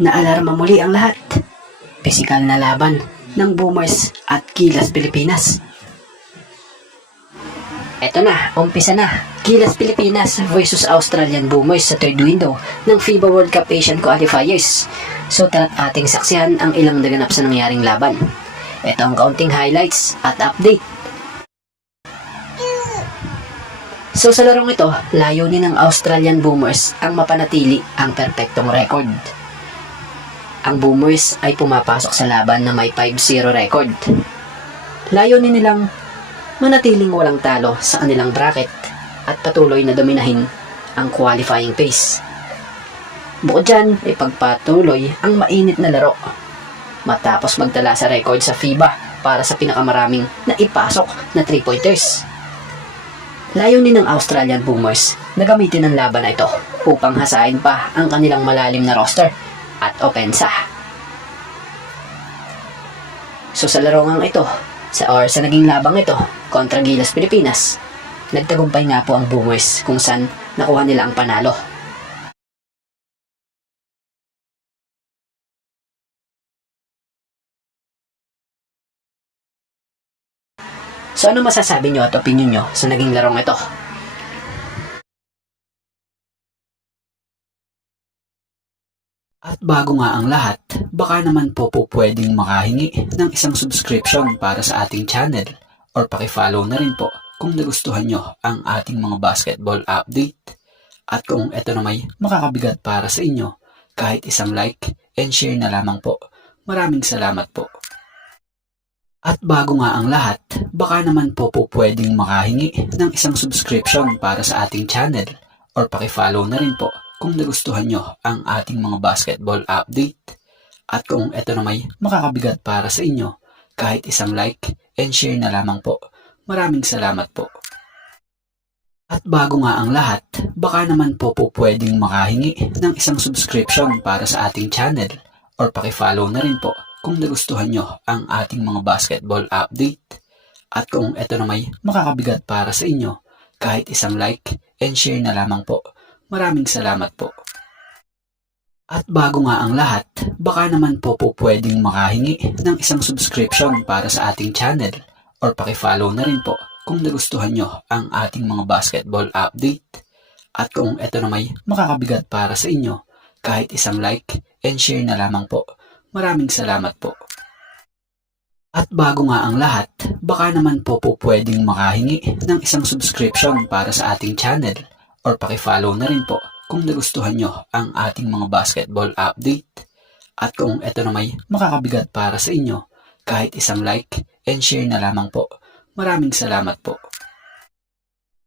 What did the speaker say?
Naalarma muli ang lahat. Pisikal na laban ng Boomers at Gilas Pilipinas. Eto na, umpisa na. Gilas Pilipinas versus Australian Boomers sa third window ng FIBA World Cup Asian Qualifiers. So tara't ating saksihan ang ilang naganap sa nangyaring laban. Ito ang kaunting highlights at update. So sa larong ito, layunin ng Australian Boomers ang mapanatili ang perpektong record. Ang Boomers ay pumapasok sa laban na may 5-0 record. Layunin nilang manatiling walang talo sa kanilang bracket at patuloy na dominahin ang qualifying phase. Bukod dyan, ipagpatuloy ang mainit na laro matapos magtala sa record sa FIBA para sa pinakamaraming naipasok na 3-pointers. Layunin ng Australian Boomers na gamitin ang laban na ito upang hasain pa ang kanilang malalim na roster at opensa. So sa larong ito, sa naging labang ito kontra Gilas Pilipinas, nagtagumpay nga po ang Boomers kung saan nakuha nila ang panalo. So ano masasabi nyo at opinion nyo sa naging larong ito? At bago nga ang lahat, baka naman po pwedeng makahingi ng isang subscription para sa ating channel or pakifollow na rin po kung nagustuhan nyo ang ating mga basketball update. At kung ito na may makakabigat para sa inyo, kahit isang like and share na lamang po. Maraming salamat po. At bago nga ang lahat, baka naman po pwedeng makahingi ng isang subscription para sa ating channel or pakifollow na rin po kung nagustuhan nyo ang ating mga basketball update. At kung ito na may makakabigat para sa inyo, kahit isang like and share na lamang po. Maraming salamat po. At bago nga ang lahat, baka naman po pwedeng makahingi ng isang subscription para sa ating channel or pakifollow na rin po kung nagustuhan nyo ang ating mga basketball update. At kung ito na may makakabigat para sa inyo, kahit isang like and share na lamang po. Maraming salamat po. At bago nga ang lahat, baka naman po pwedeng makahingi ng isang subscription para sa ating channel or pakifollow na rin po kung nagustuhan nyo ang ating mga basketball update. At kung ito na may makakabigat para sa inyo, kahit isang like and share na lamang po. Maraming salamat po. At bago nga ang lahat, baka naman po pwedeng makahingi ng isang subscription para sa ating channel or pakifollow na rin po kung nagustuhan nyo ang ating mga basketball update. At kung ito na may makakabigat para sa inyo, kahit isang like and share na lamang po. Maraming salamat po.